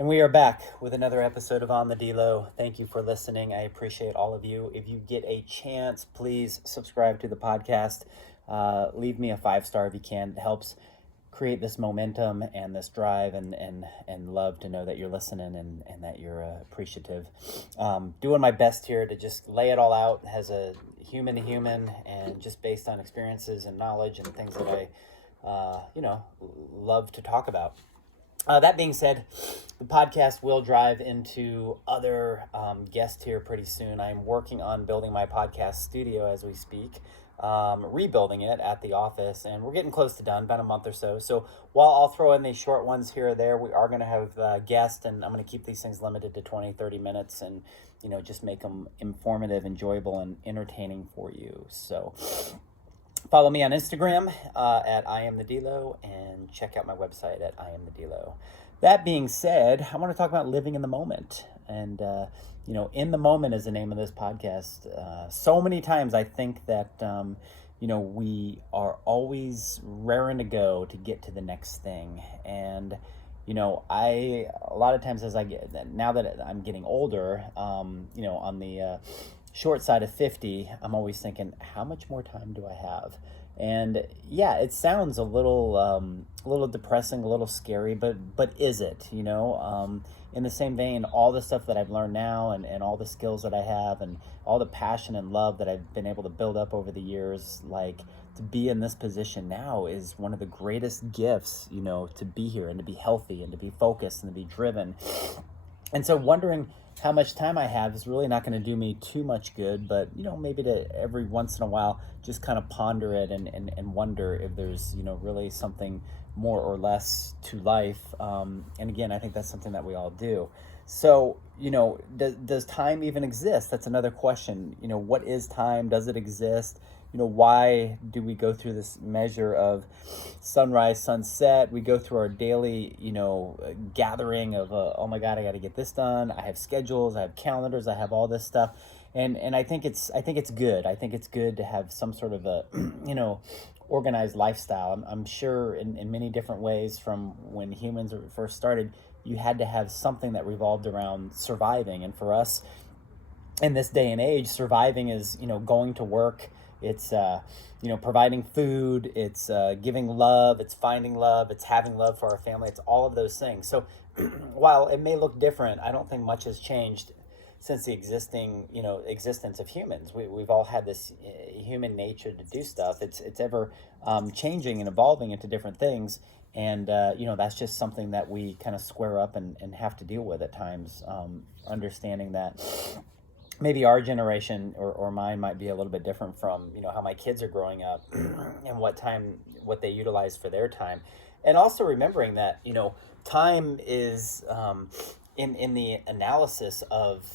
And we are back with another episode of On the DELO. Thank you for listening. I appreciate all of you. If you get a chance, please subscribe to the podcast. Leave me a 5-star if you can. It helps create this momentum and this drive and love to know that you're listening and that you're appreciative. Doing my best here to just lay it all out as a human to human and just based on experiences and knowledge and things that I, love to talk about. That being said, the podcast will drive into other guests here pretty soon. I'm working on building my podcast studio as we speak, rebuilding it at the office, and we're getting close to done, about a month or so. So while I'll throw in these short ones here or there, we are going to have guests, and I'm going to keep these things limited to 20, 30 minutes and, just make them informative, enjoyable, and entertaining for you. So follow me on Instagram at I am the DeLo, and check out my website at I am the DeLo. That being said, I want to talk about living in the moment. And, in the moment is the name of this podcast. So many times I think that, we are always raring to go to get to the next thing. And, a lot of times now that I'm getting older, on the short side of 50, I'm always thinking, how much more time do I have? And yeah, it sounds a little depressing, a little scary, but is it? In the same vein, all the stuff that I've learned now and all the skills that I have and all the passion and love that I've been able to build up over the years, like to be in this position now is one of the greatest gifts, to be here and to be healthy and to be focused and to be driven. And so wondering how much time I have is really not going to do me too much good, but, maybe to every once in a while, just kind of ponder it and wonder if there's, really something more or less to life. And again, I think that's something that we all do. So, does time even exist? That's another question. What is time? Does it exist? Why do we go through this measure of sunrise, sunset? We go through our daily, gathering of, oh my God, I got to get this done. I have schedules, I have calendars, I have all this stuff. And I think it's good. I think it's good to have some sort of a, organized lifestyle. I'm sure in many different ways from when humans first started, you had to have something that revolved around surviving. And for us in this day and age, surviving is, going to work. It's, providing food, it's giving love, it's finding love, it's having love for our family, it's all of those things. So while it may look different, I don't think much has changed since the existence of humans. We've all had this human nature to do stuff. It's ever changing and evolving into different things. And, that's just something that we kind of square up and have to deal with at times, understanding that maybe our generation or mine might be a little bit different from, how my kids are growing up and what they utilize for their time. And also remembering that, time is in the analysis of,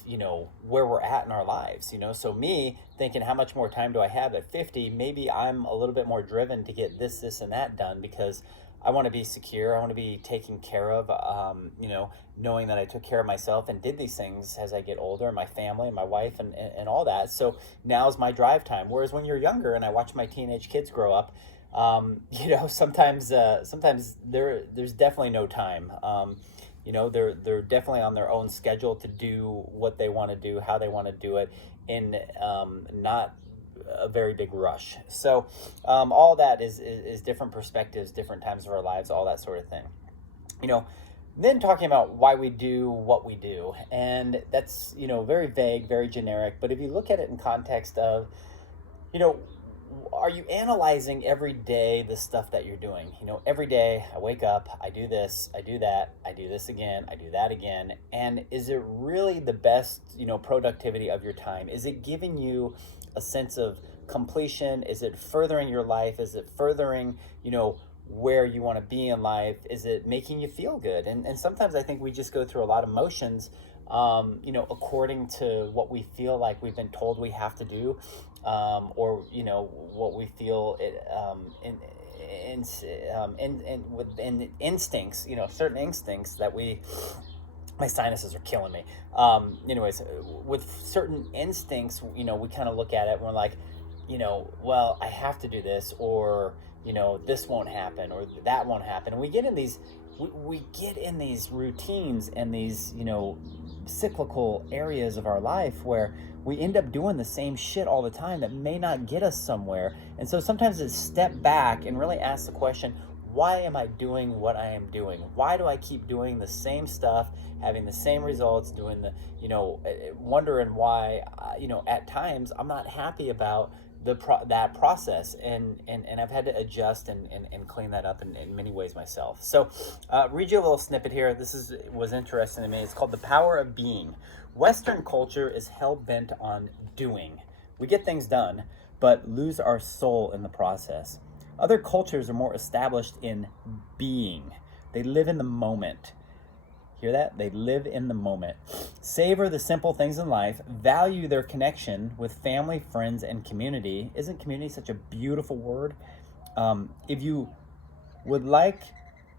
where we're at in our lives, So me thinking how much more time do I have at 50, maybe I'm a little bit more driven to get this, and that done because I want to be secure. I want to be taken care of, knowing that I took care of myself and did these things as I get older, my family and my wife and all that. So now's my drive time. Whereas when you're younger and I watch my teenage kids grow up, sometimes there's definitely no time. They're definitely on their own schedule to do what they want to do, how they want to do it, in not a very big rush. So all that is different perspectives, different times of our lives, all that sort of thing. Then talking about why we do what we do. And that's, very vague, very generic. But if you look at it in context of, are you analyzing every day the stuff that you're doing? Every day I wake up, I do this, I do that, I do this again, I do that again. And is it really the best, productivity of your time? Is it giving you a sense of completion? Is it furthering your life? Is it furthering, where you want to be in life? Is it making you feel good? And sometimes I think we just go through a lot of motions, according to what we feel like we've been told we have to do, or what we feel in instincts, certain instincts that my sinuses are killing me. Anyways, with certain instincts, we kind of look at it and we're like, well, I have to do this, or this won't happen or that won't happen. And we get in these, we get in these routines and these, cyclical areas of our life where we end up doing the same shit all the time that may not get us somewhere. And so sometimes it's step back and really ask the question, why am I doing what I am doing? Why do I keep doing the same stuff, having the same results, doing the, wondering why, at times I'm not happy about that process, and I've had to adjust and clean that up in many ways myself. So read you a little snippet here. This was interesting to me. It's called The Power of Being. Western culture is hell-bent on doing. We get things done, but lose our soul in the process. Other cultures are more established in being. They live in the moment. Hear that? They live in the moment. Savor the simple things in life. Value their connection with family, friends, and community. Isn't community such a beautiful word? If you would like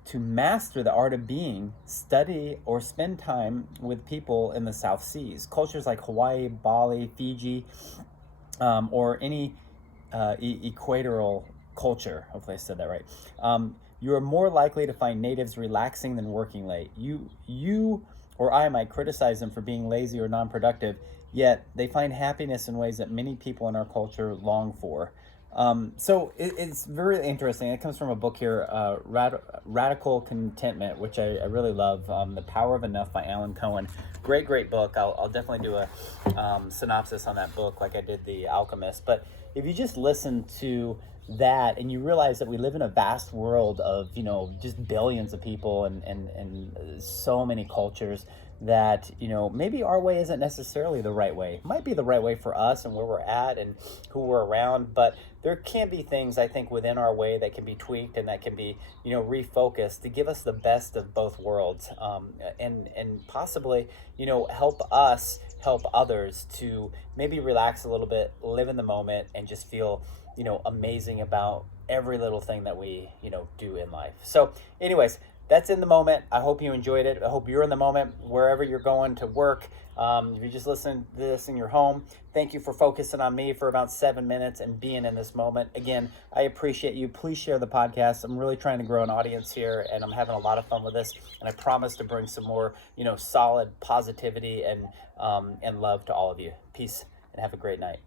to master the art of being, study or spend time with people in the South Seas. Cultures like Hawaii, Bali, Fiji, or any equatorial culture. Hopefully I said that right. You are more likely to find natives relaxing than working late. You or I might criticize them for being lazy or non-productive, yet they find happiness in ways that many people in our culture long for. So it's very interesting. It comes from a book here, Radical Contentment, which I really love. The Power of Enough by Alan Cohen. Great book. I'll definitely do a synopsis on that book like I did The Alchemist. But if you just listen to that and you realize that we live in a vast world of, just billions of people and so many cultures, that maybe our way isn't necessarily the right way. It might be the right way for us and where we're at and who we're around, but there can be things, I think, within our way that can be tweaked and that can be refocused to give us the best of both worlds, and possibly help us help others to maybe relax a little bit, live in the moment, and just feel amazing about every little thing that we do in life. So anyways, that's In the Moment. I hope you enjoyed it. I hope you're in the moment wherever you're going to work. If you're just listening to this in your home, thank you for focusing on me for about 7 minutes and being in this moment. Again, I appreciate you. Please share the podcast. I'm really trying to grow an audience here, and I'm having a lot of fun with this. And I promise to bring some more, solid positivity and love to all of you. Peace, and have a great night.